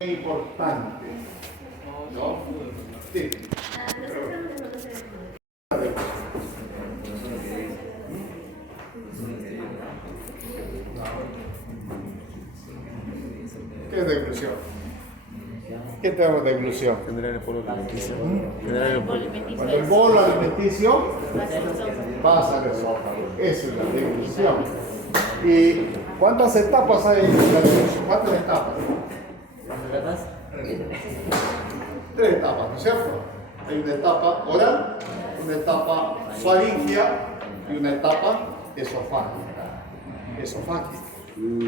importante, ¿no? Sí. ¿Qué es deglución? ¿Qué tenemos de deglución? Tendrá el polo alimenticio. Cuando el bolo alimenticio pasa al esófago. Esa es la deglución. ¿Y cuántas etapas hay en la deglución? ¿Cuántas etapas? Tres etapas, ¿no es cierto? Hay una etapa oral, una etapa faríngea y una etapa esofágica.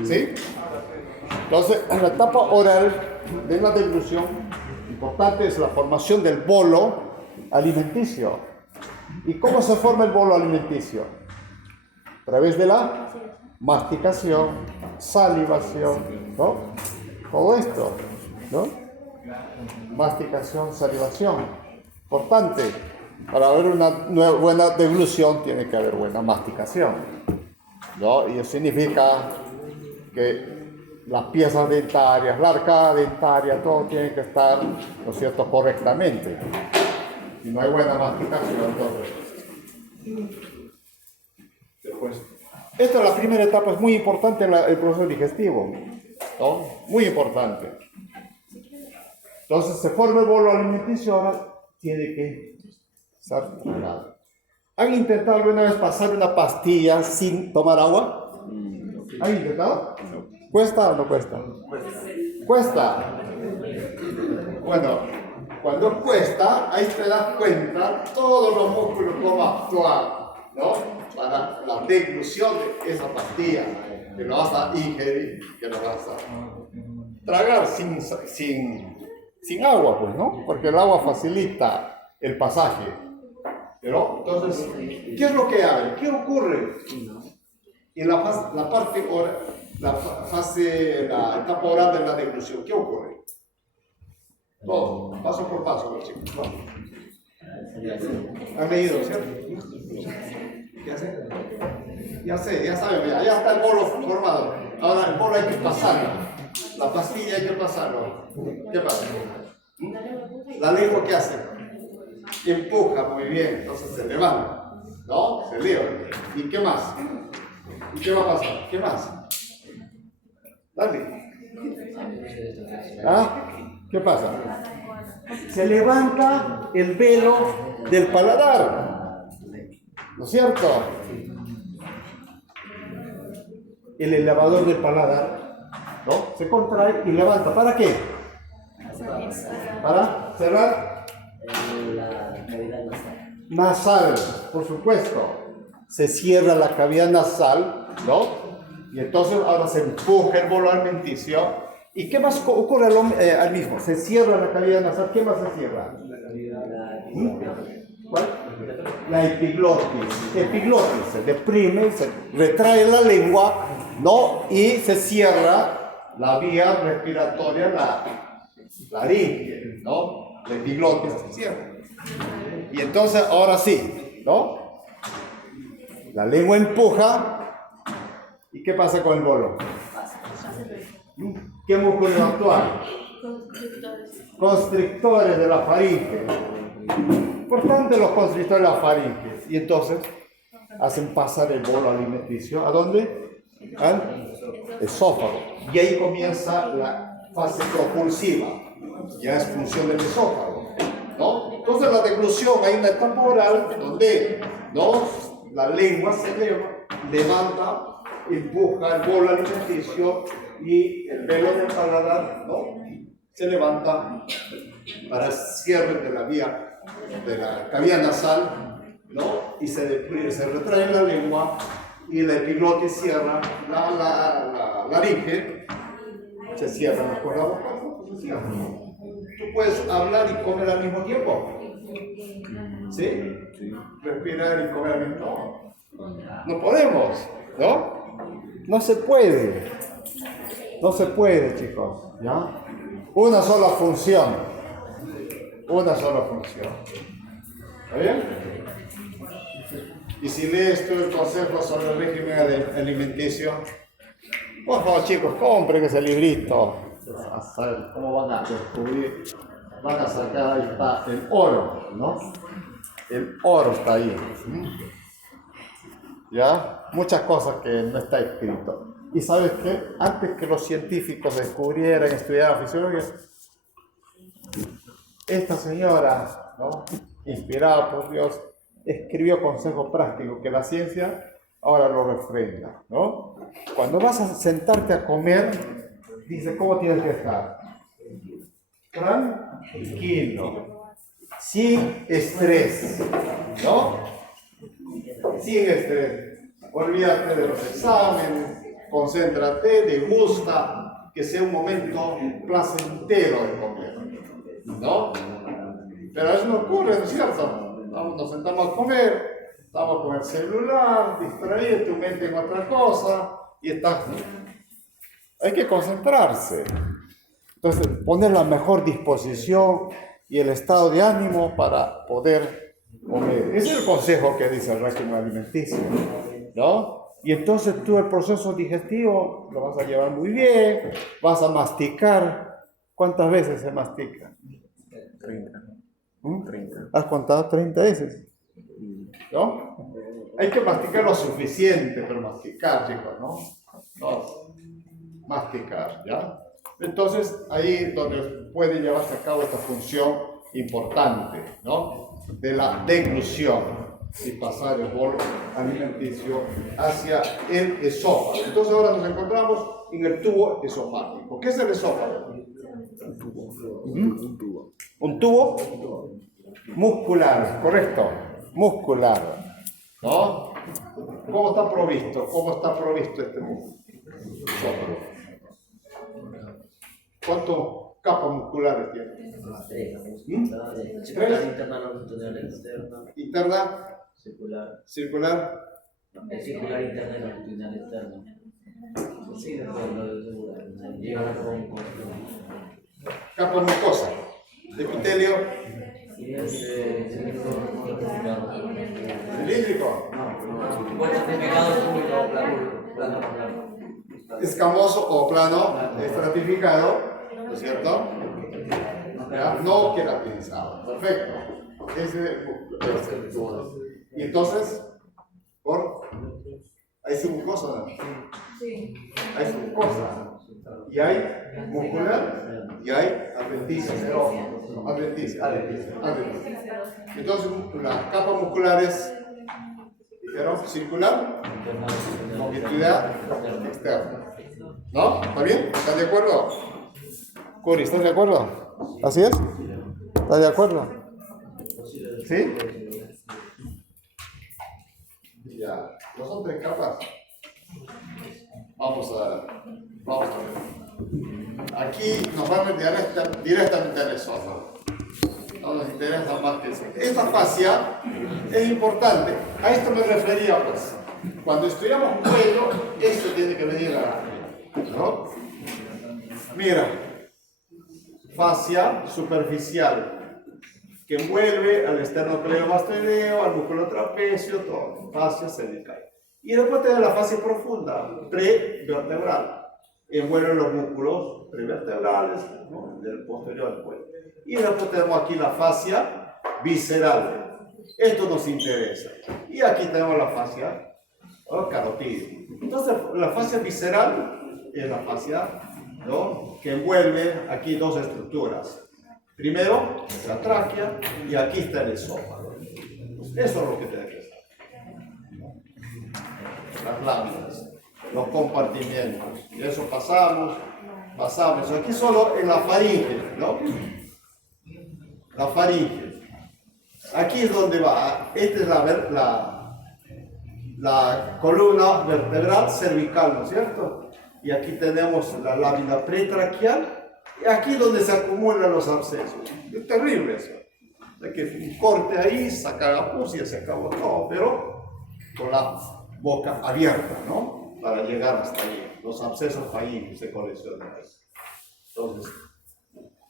¿Sí? Entonces, en la etapa oral de la deglución, importante es la formación del bolo alimenticio. ¿Y cómo se forma el bolo alimenticio? A través de la masticación, salivación, ¿no? Todo esto, ¿no? Masticación, salivación. Importante. Para haber una buena deglución tiene que haber buena masticación, ¿no? Y eso significa que las piezas dentarias, la arcada dentaria, todo tiene que estar, ¿no es cierto?, correctamente. Si no hay buena masticación, entonces. Después. Esta es la primera etapa, es muy importante el proceso digestivo, ¿no? Muy importante. Entonces se forma el bolo alimenticio, ahora tiene que estar tragado. ¿Han intentado alguna vez pasar una pastilla sin tomar agua? ¿Han intentado? ¿Cuesta o no cuesta? ¿Cuesta? Bueno, cuando cuesta, ahí te das cuenta todos los músculos cómo actúan, ¿no? Para la deglución de esa pastilla, que lo vas a ingerir, que lo vas a tragar sin agua, pues, ¿no? Porque el agua facilita el pasaje. ¿Pero? Entonces, ¿qué es lo que hay? ¿Qué ocurre? En la parte oral, la etapa oral de la deglución, ¿qué ocurre? Todo, paso por paso, los chicos. ¿No? ¿Han leído, cierto? ¿Qué hacen? Ya saben, ya está el bolo formado. Ahora el bolo hay que pasarlo. La pastilla hay que pasarlo. ¿Qué pasa? La lengua, ¿qué hace? Empuja muy bien, entonces se levanta, ¿no? Se eleva. ¿Y qué más? ¿Y qué va a pasar? ¿Qué más? Dale. ¿Ah? ¿Qué pasa? Se levanta el velo del paladar, ¿no es cierto? El elevador del paladar, ¿no? Se contrae y levanta. ¿Para qué? Para cerrar La cavidad nasal, por supuesto. Se cierra la cavidad nasal, ¿no? Y entonces ahora se empuja el bolo alimenticio. ¿Y qué más ocurre al mismo? Se cierra la cavidad nasal. ¿Qué más se cierra? ¿Cuál? La epiglotis. Epiglotis se deprime, se retrae la lengua, ¿no? Y se cierra la vía respiratoria, la laringe, ¿no? La epiglotis se cierra. Y entonces, ahora sí, ¿no? La lengua empuja. ¿Y qué pasa con el bolo? ¿Qué músculos actúan? Constrictores de la faringe. Importante los constrictores de la faringe. Y entonces hacen pasar el bolo alimenticio. ¿A dónde? Al esófago. Y ahí comienza la fase propulsiva. Ya es función del esófago, ¿no? Entonces la deglución, hay una etapa oral donde, ¿no?, la lengua se levanta, empuja el bolo alimenticio y el velo del paladar, ¿no?, se levanta para el cierre de la vía, de la cavidad nasal, ¿no?, y se retrae la lengua y la epiglotis cierra la laringe, se cierra la cuerda vocal, se cierra. ¿Tú puedes hablar y comer al mismo tiempo? ¿Sí? Respirar y comer al mismo tiempo. No podemos, ¿no? No se puede. No se puede, chicos, ¿ya? Una sola función. Una sola función. ¿Está bien? Y si lees tú el consejo sobre el régimen alimenticio, por favor, chicos, compren ese librito. a saber cómo van a descubrir, van a sacar, ahí está el oro, ¿no? El oro está ahí. ¿Ya? Muchas cosas que no está escrito. Y sabes qué, antes que los científicos descubrieran, estudiaran fisiología, esta señora, ¿no?, inspirada por Dios, escribió consejos prácticos que la ciencia ahora lo refrenda, ¿no? Cuando vas a sentarte a comer, dice cómo tienes que estar. Tranquilo, sin estrés, ¿no? Sin estrés. Olvídate de los exámenes, concéntrate, degusta, que sea un momento placentero de comer, ¿no? Pero eso no ocurre, ¿no es cierto? Nos sentamos a comer, estamos con el celular, distraído, tu mente en otra cosa, y estás... Hay que concentrarse. Entonces, poner la mejor disposición y el estado de ánimo para poder comer. Ese es el consejo que dice el régimen alimenticio, ¿no? Y entonces tú el proceso digestivo lo vas a llevar muy bien, vas a masticar. ¿Cuántas veces se mastica? 30. 30. ¿Has contado 30 veces? ¿No? Hay que masticar lo suficiente, pero masticar, chicos, ¿no? No, masticar, ¿ya? Entonces, ahí es donde puede llevarse a cabo esta función importante, ¿no? De la deglución y pasar el bolo alimenticio hacia el esófago. Entonces, ahora nos encontramos en el tubo esofágico. ¿Qué es el esófago? Un tubo muscular, correcto, muscular, ¿no? ¿Cómo está provisto? ¿Cómo está provisto este músculo? ¿Cuántas capas musculares tiene? 3. Circular, interna, longitudinal, externa. Interna, circular. Es circular, interna y longitudinal, externa. Sí, después lo de circular. Llega a con Capa mucosa, epitelio, cilíndrico, escamoso o plano, estratificado, ¿no es cierto? ¿Ya? No queratinizado. Perfecto. Ese es el tubo. Y entonces, ¿hay submucosa o no? Sí. Hay submucosa. Y hay muscular y hay adventicia. Entonces, las capas musculares, dijeron, circular, longitudinal, externa. ¿No? ¿Está bien? ¿Están de acuerdo? Cori, ¿estás de acuerdo? ¿Así es? ¿Estás de acuerdo? ¿Sí? Ya. ¿No son 3 capas? Vamos a ver. Aquí nos vamos directamente al esófago. No nos interesa más que eso. Esta fascia es importante. A esto me refería, pues. Cuando estudiamos cuello, esto tiene que venir a ¿no? Mira, fascia superficial que envuelve al esternocleidomastoideo, al músculo trapecio, todo. Fascia cervical. Y después tenemos la fascia profunda, prevertebral. Envuelve los músculos prevertebrales, ¿no?, del posterior del cuello. Y después tenemos aquí la fascia visceral. Esto nos interesa. Y aquí tenemos la fascia carotídea. Entonces, la fascia visceral es la fascia, ¿no?, que envuelve aquí 2 estructuras. Primero, la tráquea, y aquí está el esófago. Eso es lo que tenemos que saber. Las láminas, los compartimientos. Y eso pasamos. Aquí solo en la faringe, ¿no? La faringe. Aquí es donde va. Esta es la columna vertebral cervical, ¿no es cierto? Y aquí tenemos la lámina pretraquial. Y aquí es donde se acumulan los abscesos. Es terrible eso. Hay que un corte ahí, sacar la pus y se acabó todo, pero con la boca abierta, ¿no? Para llegar hasta ahí. Los abscesos ahí se coleccionan ahí. Entonces,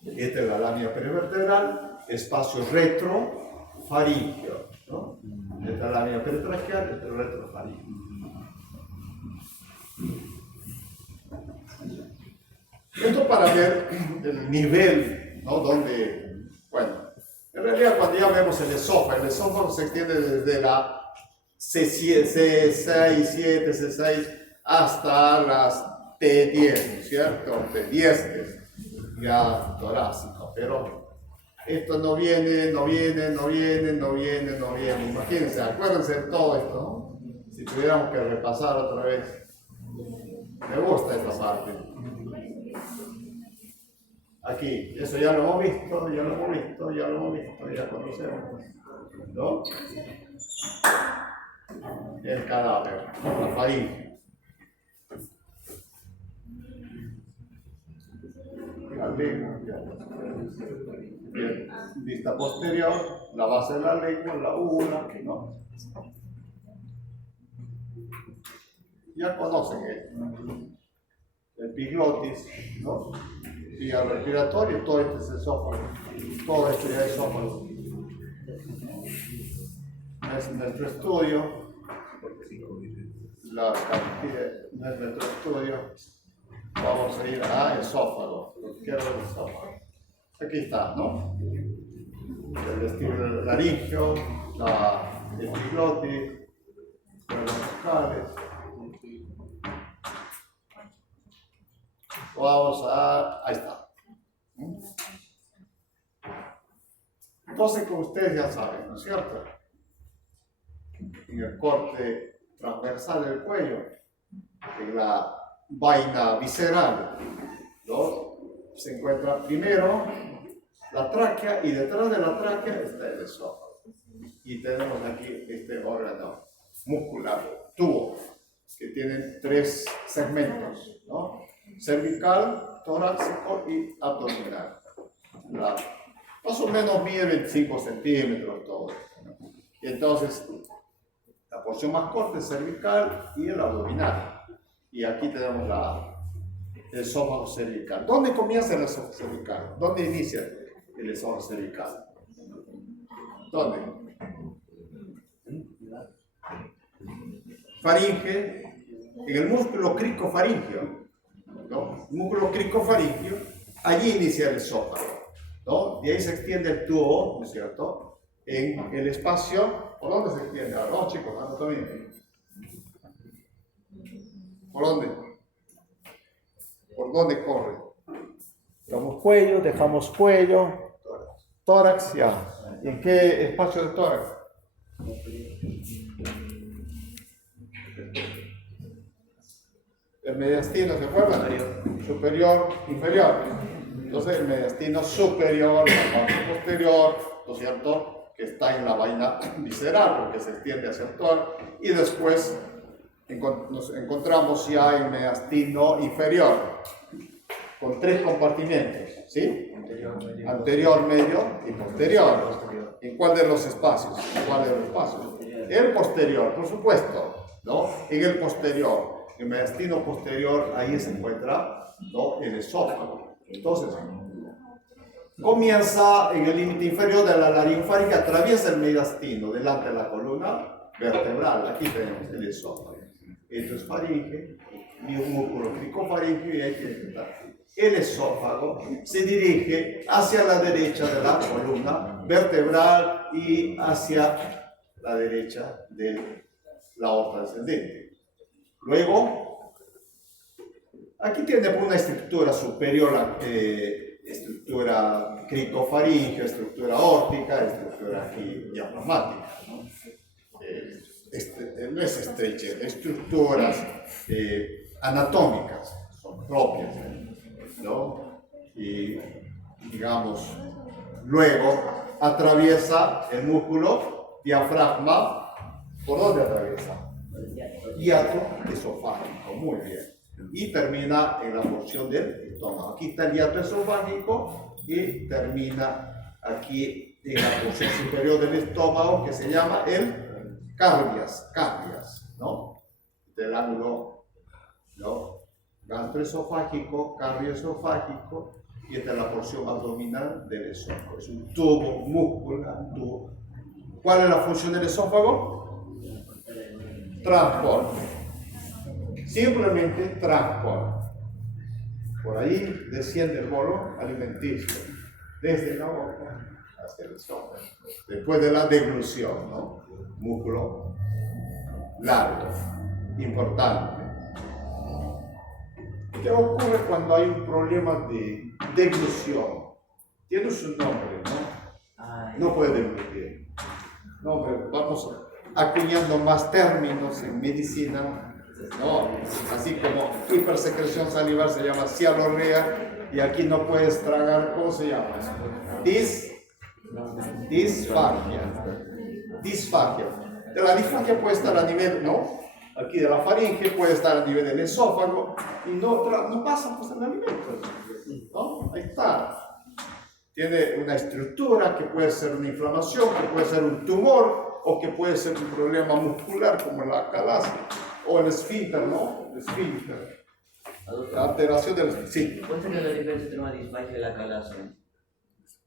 esta es la lámina perivertebral, espacio retrofaríngeo, ¿no? Esta es la lámina peritraqueal, este es el retrofaríngeo. Esto para ver el nivel, ¿no? Donde, bueno, en realidad cuando ya vemos el esófago se extiende desde la C6, C7, C6 hasta las T10, ¿no es cierto? T10 es ya torácico, pero esto no viene. Imagínense, acuérdense de todo esto, ¿no? Si tuviéramos que repasar otra vez. Me gusta esta parte. Aquí, eso ya lo hemos visto, ya conocemos, ¿no? El cadáver, la faringe. La lengua, bien, vista posterior, la base de la lengua, la úvula, ¿no? Ya conocen el epiglotis, ¿no? Vía respiratoria, todo esto es esófago, todo esto ya es esófago. Es nuestro estudio, no es nuestro estudio, vamos a ir a esófago, lo que quiero el esófago. Aquí está, ¿no? El vestíbulo laringio, la epiglotis, los vocales. Ahí está. Entonces, como ustedes ya saben, ¿no es cierto? En el corte transversal del cuello, en la vaina visceral, ¿no? Se encuentra primero la tráquea y detrás de la tráquea está el esófago. Y tenemos aquí este órgano muscular, tubo, que tiene 3 segmentos, ¿no? Cervical, torácico y abdominal. Más o menos mide 25 centímetros todo esto, ¿no? Y entonces, la porción más corta es cervical y el abdominal. Y aquí tenemos el esófago cervical. ¿Dónde comienza el esófago cervical? ¿Dónde inicia el esófago cervical? ¿Dónde? Faringe, en el músculo cricofaringio, ¿no? El músculo cricofaringio, allí inicia el esófago, ¿no? Y ahí se extiende el tubo, ¿no es cierto? En el espacio, ¿por dónde se extiende? ¿No, chicos? Anatomía. ¿Por dónde? ¿Por dónde corre? Dejamos cuello, tórax, ya. ¿Y en qué espacio de tórax? El mediastino, ¿se acuerdan? Superior, inferior. Entonces el mediastino superior, la parte posterior, ¿no es cierto? Que está en la vaina visceral, porque se extiende hacia el tórax. Y después nos encontramos ya el mediastino inferior, con 3 compartimentos, ¿sí? Anterior, medio y posterior. ¿En cuál de los espacios? El posterior, por supuesto, ¿no? En el posterior. El mediastino posterior, ahí se encuentra, ¿no? El esófago. Entonces, comienza en el límite inferior de la laringofaringe, atraviesa el mediastino delante de la columna vertebral. Aquí tenemos el esófago. Esto es faringe y un músculo cricofaringio, y hay que intentar. El esófago se dirige hacia la derecha de la columna vertebral y hacia la derecha de la aorta descendente. Luego, aquí tiene una estructura superior, estructura cricofaringio, estructura aórtica, estructura aquí diafragmática, ¿no? No es estrecha, estructuras anatómicas son propias, ¿no? Y digamos, luego atraviesa el músculo diafragma. ¿Por dónde atraviesa? Hiato esofágico, muy bien. Y termina en la porción del estómago. Aquí está el hiato esofágico y termina aquí en la porción superior del estómago, que se llama el cardias, ¿no? Del ángulo, ¿no? Gastroesofágico, cardioesofágico, y esta es la porción abdominal del esófago. Es un tubo muscular, un tubo. ¿Cuál es la función del esófago? Transporte. Simplemente transporte. Por ahí desciende el bolo alimenticio, desde la boca hacia el estómago. Después de la deglución, ¿no? Músculo largo, importante. ¿Qué ocurre cuando hay un problema de deglución? Tiene su nombre, ¿no? No puede deglutir. No, pero vamos acuñando más términos en medicina, ¿no? Así como hipersecreción salivar se llama cialorrea, y aquí no puedes tragar, ¿cómo se llama? Disfagia. Disfagia. De la disfagia puede estar a nivel, ¿no? Aquí de la faringe, puede estar a nivel del esófago, y no pasa pues el alimento, ¿no? Ahí está. Tiene una estructura que puede ser una inflamación, que puede ser un tumor, o que puede ser un problema muscular como la acalasia, o el esfínter, ¿no? El esfínter. La alteración del... Sí. ¿Cuál sería la diferencia entre una disfagia y la acalasia?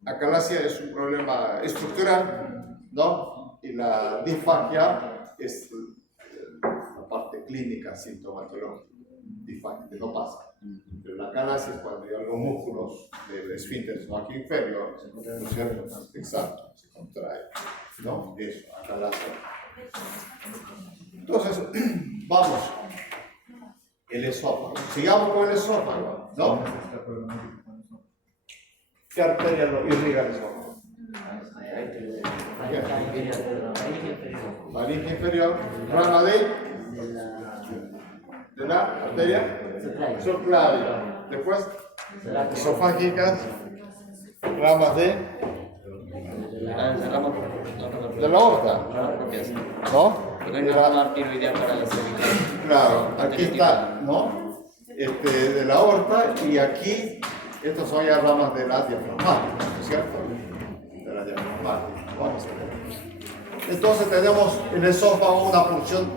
Acalasia es un problema estructural, ¿no? Y la disfagia es la parte clínica, sintomatológica. Disfagia, que no pasa. Pero la acalasia es cuando ya los músculos del esfínter aquí inferior, ¿no es cierto? Exacto, se contrae, ¿no? Eso, acalasia. Entonces, vamos. El esófago. Sigamos con el esófago, ¿no? ¿Qué arteria lo irriga el esófago? Faringe inferior, rama de la arteria subclavia. Después, esofágicas, ramas de la aorta, ¿no? Claro, aquí está, ¿no? De la aorta, y aquí, estas son ya ramas de la diafragmática, ¿no es cierto? De la diafragmática, vamos a ver. Entonces tenemos el esófago una porción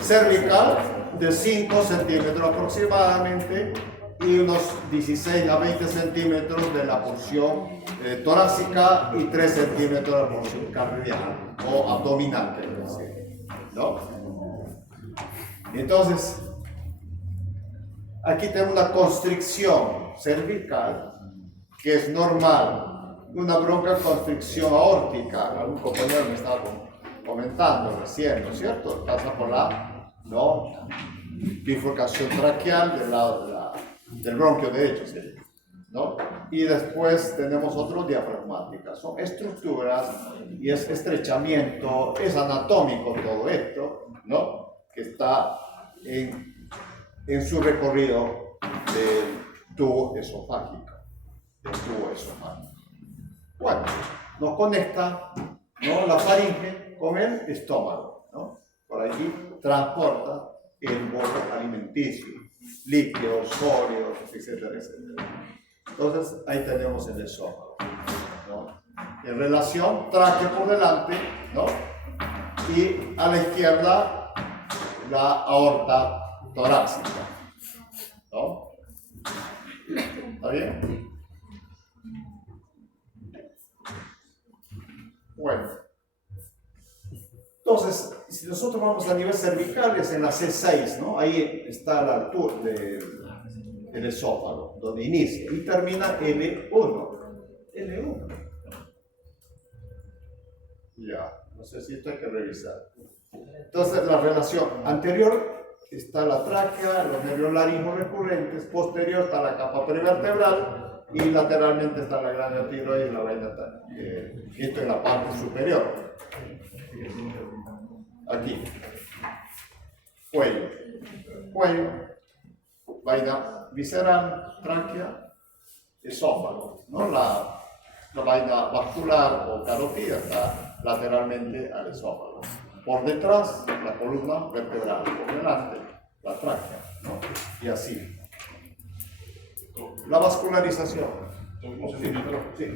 cervical de 5 centímetros aproximadamente, y unos 16 a 20 centímetros de la porción torácica, y 3 centímetros de la porción cardial o abdominal, ¿no? Entonces, aquí tenemos una constricción cervical que es normal, una broncoconstricción aórtica. Algún compañero me estaba comentando recién, ¿no es cierto? Pasa por la, ¿no?, bifurcación traqueal del lado del bronquio derecho, ¿no? Y después tenemos otros diafragmáticas. Son estructuras y es estrechamiento, es anatómico todo esto, ¿no?, que está en su recorrido del tubo esofágico. Bueno, nos conecta, ¿no?, la faringe con el estómago, ¿no? Por allí transporta el bolo alimenticio, líquidos, sólidos, etcétera, etcétera. Entonces, ahí tenemos el esófago, ¿no? En relación, tráquea por delante, ¿no? Y a la izquierda, la aorta torácica, ¿no? ¿Está bien? Bueno. Entonces, si nosotros vamos a nivel cervical, es en la C6, ¿no? Ahí está la altura del esófago, donde inicia y termina L1. L1. Ya, no sé si esto hay que revisar. Entonces, la relación anterior está la tráquea, los nervios laringos recurrentes, posterior está la capa prevertebral, y lateralmente está la glándula tiroides y la vaina. Esto en la parte superior. Aquí. Cuello, vaina visceral, tráquea, esófago, ¿no? La vaina vascular o carótida está lateralmente al esófago. Por detrás, la columna vertebral, por delante, la tráquea, ¿no? Y así. La vascularización. Sí.